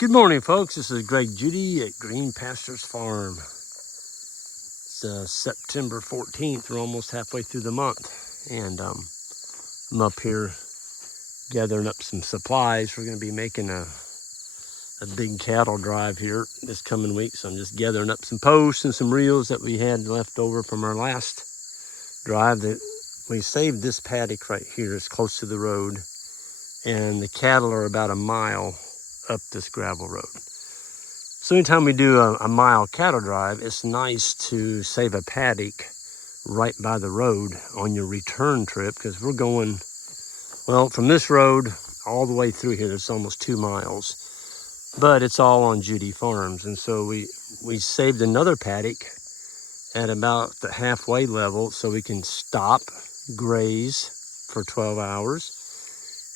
Good morning, folks. This is Greg Judy at Green Pastures Farm. It's September 14th. We're almost halfway through the month. And I'm up here gathering up some supplies. We're going to be making a big cattle drive here this coming week. So I'm just gathering up some posts and some reels that we had left over from our last drive. That we saved this paddock right here. It's close to the road. And the cattle are about a mile up this gravel road. So anytime we do a mile cattle drive, it's nice to save a paddock right by the road on your return trip, because we're going, well, from this road all the way through here. It's almost 2 miles, but it's all on Judy Farms. And so we saved another paddock at about the halfway level so we can stop, graze for 12 hours,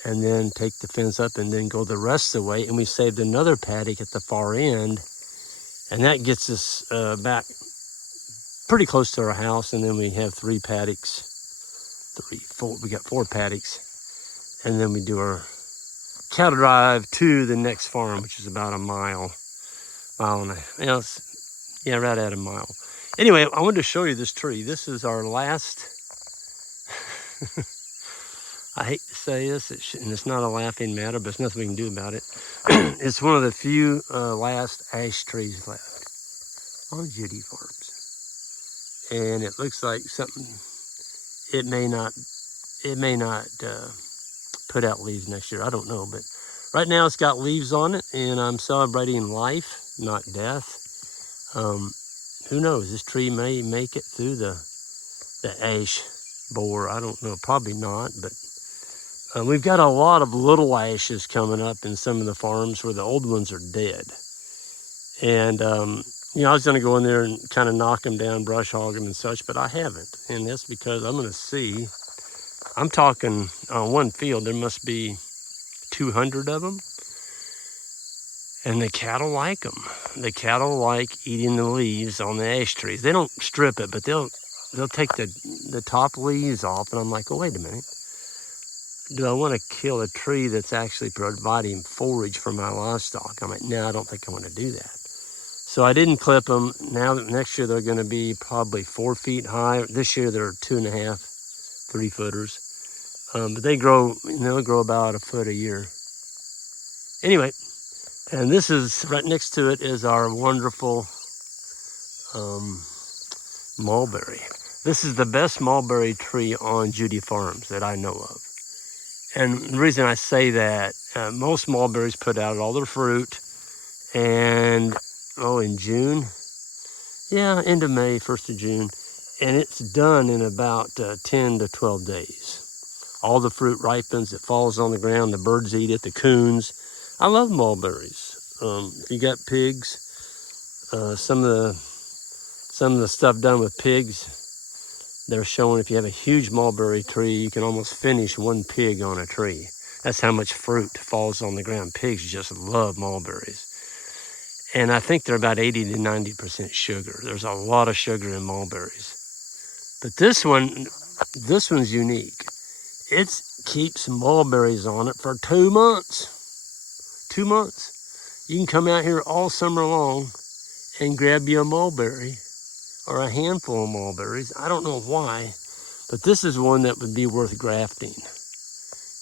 and then take the fence up and then go the rest of the way. And we saved another paddock at the far end, and that gets us back pretty close to our house. And then we have 3 paddocks, 4, we got 4 paddocks. And then we do our cattle drive to the next farm, which is about a mile and a, right at a mile. Anyway, I wanted to show you this tree. This is our last, I hate to say this, and it's not a laughing matter, but there's nothing we can do about it. It's one of the few last ash trees left on Judy Farms. And it looks like something, it may not put out leaves next year. I don't know, but right now it's got leaves on it, and I'm celebrating life, not death. Who knows? This tree may make it through the ash borer. I don't know, probably not, but we've got a lot of little ashes coming up in some of the farms where the old ones are dead. And, I was going to go in there and kind of knock them down, brush hog them and such, but I haven't. And that's because I'm going to see, I'm talking on one field, there must be 200 of them. And the cattle like them. The cattle like eating the leaves on the ash trees. They don't strip it, but they'll take the top leaves off. And I'm like, oh, wait a minute. Do I want to kill a tree that's actually providing forage for my livestock? I'm like, no, I don't think I want to do that. So I didn't clip them. Now that next year they're going to be probably 4 feet high. This year they're 2.5, 3 footers. But they grow, they'll grow about a foot a year. Anyway, and this is, right next to it is our wonderful mulberry. This is the best mulberry tree on Judy Farms that I know of. And the reason I say that, most mulberries put out all their fruit, and in June, end of May, 1st of June, and it's done in about 10 to 12 days. All the fruit ripens, it falls on the ground, the birds eat it, the coons. I love mulberries. If you got pigs, some of the stuff done with pigs, they're showing if you have a huge mulberry tree, you can almost finish 1 pig on a tree. That's how much fruit falls on the ground. Pigs just love mulberries. And I think they're about 80 to 90% sugar. There's a lot of sugar in mulberries. But this one's unique. It keeps mulberries on it for 2 months. 2 months. You can come out here all summer long and grab you a mulberry or a handful of mulberries. I don't know why, but this is one that would be worth grafting.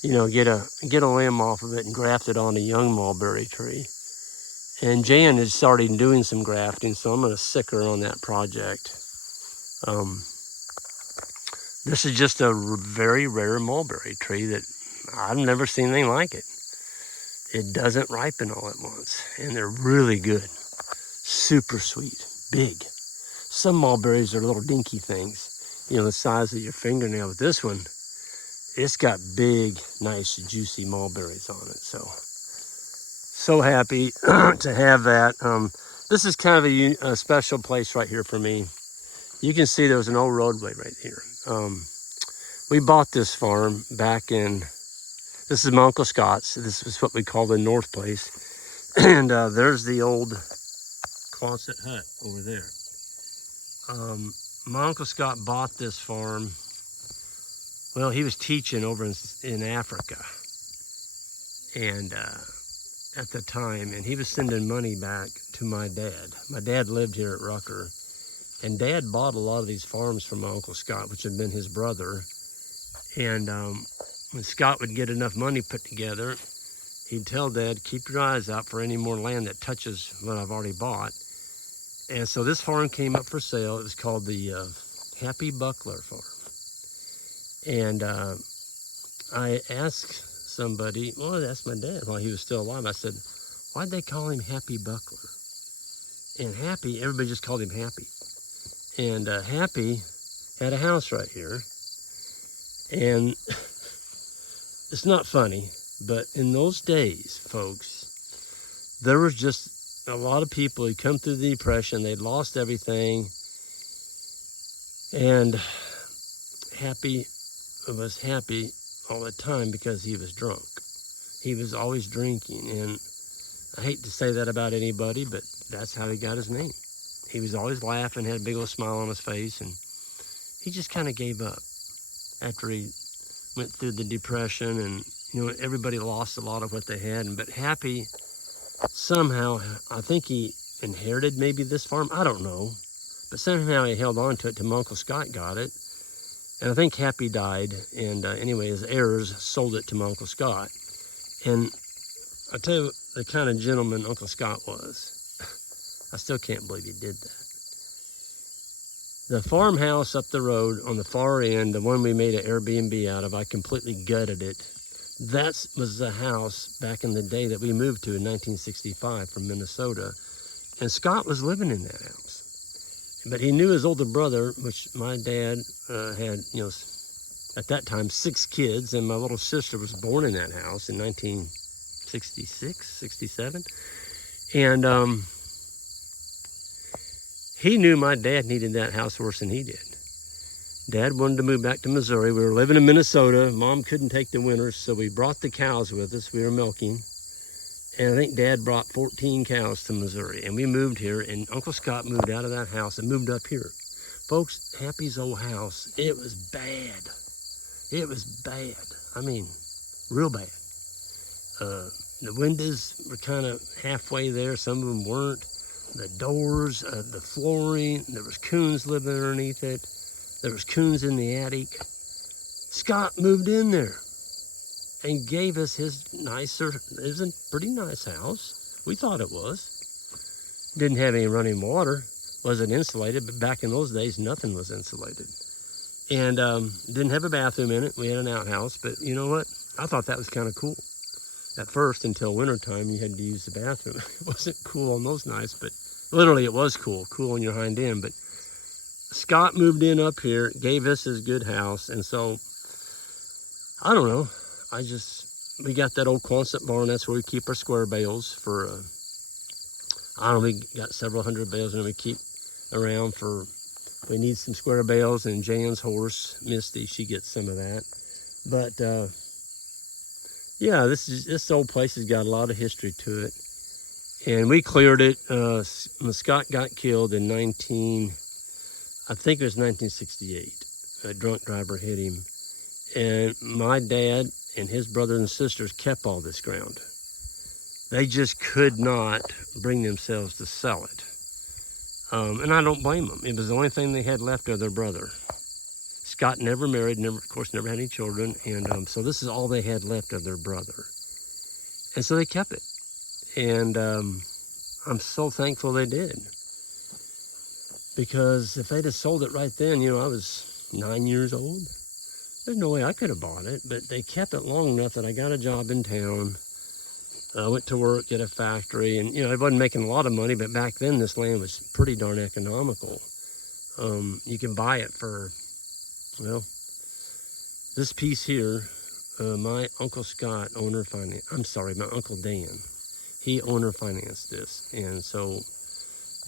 Get a limb off of it and graft it on a young mulberry tree. And Jan is starting doing some grafting, so I'm going to sick her on that project. This is just a very rare mulberry tree that I've never seen anything like it. It doesn't ripen all at once, and they're really good. Super sweet, big. Some mulberries are little dinky things, the size of your fingernail. But this one, it's got big, nice, juicy mulberries on it. So happy to have that. This is kind of a special place right here for me. You can see there's an old roadway right here. We bought this farm back in, this is my Uncle Scott's. This is what we call the North Place. And there's the old Quonset hut over there. My Uncle Scott bought this farm. Well, he was teaching over in Africa. And at the time, and he was sending money back to my dad. My dad lived here at Rucker, and Dad bought a lot of these farms from my Uncle Scott, which had been his brother. And when Scott would get enough money put together, he'd tell Dad, keep your eyes out for any more land that touches what I've already bought. And so this farm came up for sale. It was called the Happy Buckler Farm. And I asked somebody, well, I asked my dad while he was still alive, I said, why'd they call him Happy Buckler? And Happy, everybody just called him Happy. And Happy had a house right here. And it's not funny, but in those days, folks, there was just a lot of people who'd come through the Depression. They'd lost everything. And Happy was happy all the time because he was drunk. He was always drinking. And I hate to say that about anybody, but that's how he got his name. He was always laughing, had a big old smile on his face, and he just kind of gave up after he went through the Depression, and everybody lost a lot of what they had. But Happy, somehow, I think he inherited maybe this farm, I don't know, but somehow he held on to it till my Uncle Scott got it. And I think Happy died, and anyway, his heirs sold it to my Uncle Scott. And I tell you the kind of gentleman Uncle Scott was. I still can't believe he did that. The farmhouse up the road on the far end, the one we made an Airbnb out of, I completely gutted it. That was the house back in the day that we moved to in 1965 from Minnesota. And Scott was living in that house. But he knew his older brother, which my dad had, at that time, 6 kids, and my little sister was born in that house in 1966, 67. And he knew my dad needed that house worse than he did. Dad wanted to move back to Missouri. We were living in Minnesota. Mom couldn't take the winters, so we brought the cows with us. We were milking. And I think Dad brought 14 cows to Missouri. And we moved here, and Uncle Scott moved out of that house and moved up here. Folks, Happy's old house, it was bad. It was bad. I mean, real bad. The windows were kind of halfway there. Some of them weren't. The doors, the flooring, there was coons living underneath it. There was coons in the attic. Scott moved in there and gave us his nicer, it was a pretty nice house. We thought it was. Didn't have any running water. Wasn't insulated, but back in those days, nothing was insulated. And didn't have a bathroom in it. We had an outhouse, but you know what? I thought that was kind of cool. At first, until wintertime, you had to use the bathroom. It wasn't cool on those nights, but literally it was cool on your hind end. But Scott moved in up here, gave us his good house, and so, I don't know, we got that old Quonset barn. That's where we keep our square bales for, I don't know, we got several hundred bales, and we keep around for, we need some square bales, and Jan's horse, Misty, she gets some of that. But, yeah, this old place has got a lot of history to it. And we cleared it when Scott got killed in I think it was 1968. A drunk driver hit him. And my dad and his brothers and sisters kept all this ground. They just could not bring themselves to sell it. And I don't blame them. It was the only thing they had left of their brother. Scott never married, of course, never had any children, and so this is all they had left of their brother. And so they kept it. And I'm so thankful they did. Because if they'd have sold it right then, I was 9 years old. There's no way I could have bought it, but they kept it long enough that I got a job in town. I went to work at a factory, and I wasn't making a lot of money, but back then this land was pretty darn economical. You can buy it for, well, this piece here, my Uncle Scott my Uncle Dan, he owner financed this. And so,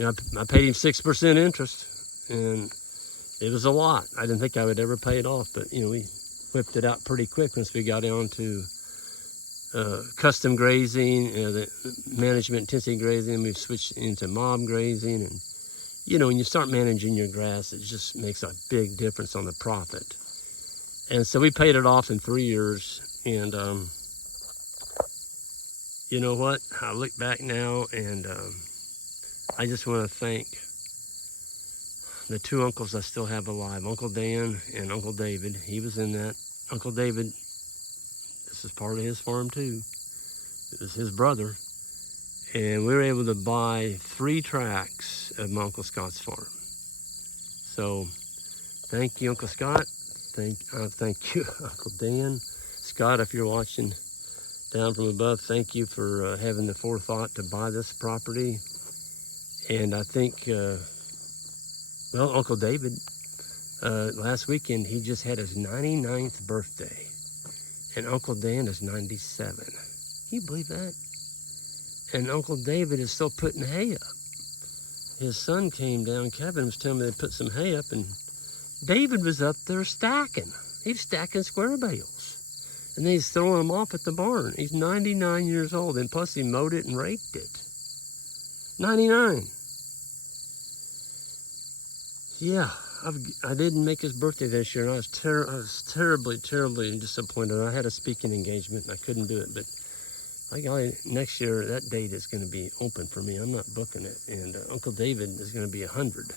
I paid him 6% interest, and it was a lot. I didn't think I would ever pay it off, but, we whipped it out pretty quick once we got on to custom grazing, the management intensity grazing. We've switched into mob grazing, and when you start managing your grass, it just makes a big difference on the profit. And so we paid it off in 3 years, and you know what? I look back now, and I just want to thank the two uncles I still have alive, Uncle Dan and Uncle David. He was in that. Uncle David, this is part of his farm too. It was his brother. And we were able to buy 3 tracts of my Uncle Scott's farm. So thank you, Uncle Scott. Thank you, Uncle Dan. Scott, if you're watching down from above, thank you for having the forethought to buy this property. And I think, well, Uncle David, last weekend, he just had his 99th birthday. And Uncle Dan is 97. Can you believe that? And Uncle David is still putting hay up. His son came down, Kevin was telling me they put some hay up, and David was up there stacking. He was stacking square bales. And then he's throwing them off at the barn. He's 99 years old, and plus he mowed it and raked it. 99. Yeah, I didn't make his birthday this year, and I was terribly, terribly disappointed. I had a speaking engagement, and I couldn't do it, but next year, that date is going to be open for me. I'm not booking it. And Uncle David is going to be 100.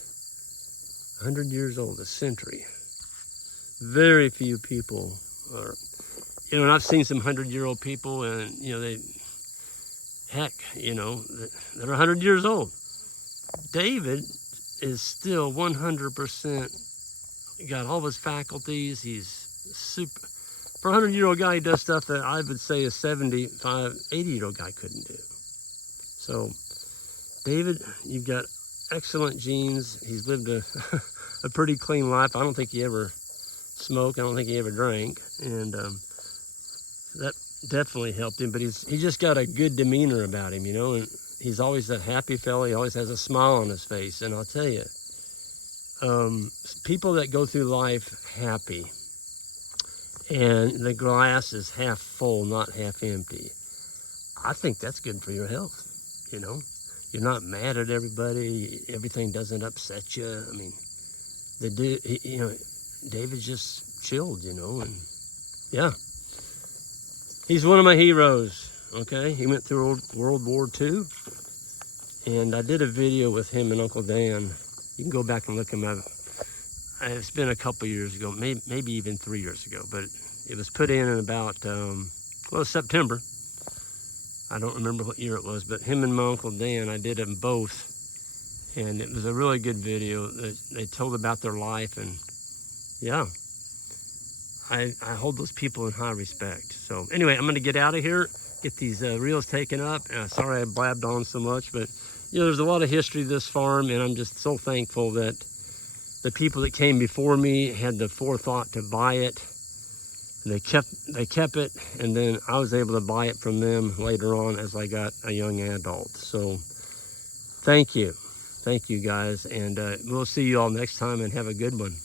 100 years old, a century. Very few people are, you know, and I've seen some 100-year-old people, and, you know, they're 100 years old. David is still 100% got all his faculties. He's super. For a 100-year-old guy, he does stuff that I would say a 75, 80-year-old guy couldn't do. So, David, you've got excellent genes. He's lived a pretty clean life. I don't think he ever smoked. I don't think he ever drank. And that definitely helped him. But he just got a good demeanor about him, you know. And he's always that happy fella. He always has a smile on his face. And I'll tell you, people that go through life happy, and the glass is half full, not half empty, I think that's good for your health, you know? You're not mad at everybody. Everything doesn't upset you. I mean, David just chilled, you know, and yeah. He's one of my heroes, okay? He went through World War II, and I did a video with him and Uncle Dan. You can go back and look him up. It's been a couple years ago, maybe even 3 years ago, but it was put in about, September. I don't remember what year it was, but him and my Uncle Dan, I did them both, and it was a really good video. They told about their life, and yeah, I hold those people in high respect. So anyway, I'm going to get out of here, get these reels taken up. Sorry I blabbed on so much, but you know, there's a lot of history to this farm, and I'm just so thankful that the people that came before me had the forethought to buy it. They kept it, and then I was able to buy it from them later on as I got a young adult. So thank you guys, and we'll see you all next time, and have a good one.